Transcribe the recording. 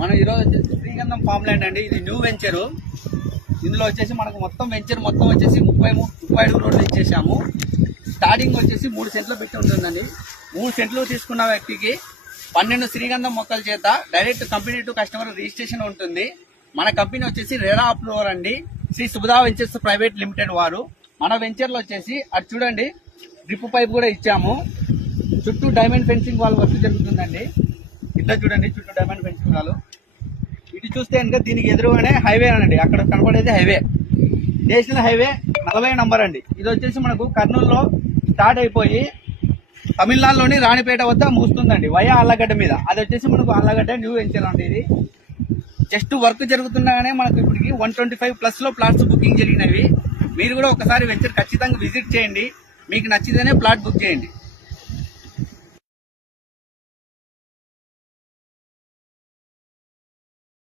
మనం ఈరోజు వచ్చేసి శ్రీగంధం ఫామ్ ల్యాండ్ అండి. ఇది న్యూ వెంచరు. ఇందులో వచ్చేసి మనకు మొత్తం వెంచర్ మొత్తం వచ్చేసి 30 రోడ్లు ఇచ్చేసాము. స్టార్టింగ్ వచ్చేసి 3 సెంట్లు పెట్టి ఉంటుందండి. 3 సెంట్లు తీసుకున్న వ్యక్తికి 12 శ్రీగంధం మొక్కల చేత direct company to customer registration ఉంటుంది. మన కంపెనీ వచ్చేసి రెరా అప్రూవర్ అండి. శ్రీ సుబుధా వెంచర్స్ ప్రైవేట్ లిమిటెడ్ వారు. మన వెంచర్ లో వచ్చేసి అటు చూడండి డ్రిప్ పైప్ కూడా ఇచ్చాము. చుట్టూ డైమండ్ ఫెన్సింగ్ వాల్ వర్క్ జరుగుతుందండి. ఇట్లా చూడండి చుట్టూ డైమండ్ ఫెన్సింగ్ వాల్. ఇటు చూస్తే కనుక దీనికి ఎదురుగానే హైవే అండి. అక్కడ కనపడేది హైవే, నేషనల్ హైవే 40 నంబర్ అండి. ఇది వచ్చేసి మనకు కర్నూలులో స్టార్ట్ అయిపోయి తమిళనాడులోని రాణిపేట వద్ద మూస్తుందండి వయా ఆళ్ళగడ్డ మీద. అది వచ్చేసి మనకు ఆళ్ళగడ్డ న్యూ వెంచర్ అండి. ఇది జస్ట్ వర్క్ జరుగుతుండగానే మనకు ఇప్పటికి 125+ లో ప్లాట్స్ బుకింగ్ జరిగినవి. మీరు కూడా ఒకసారి వెంచర్ ఖచ్చితంగా విజిట్ చేయండి. మీకు నచ్చితేనే ప్లాట్ బుక్ చేయండి.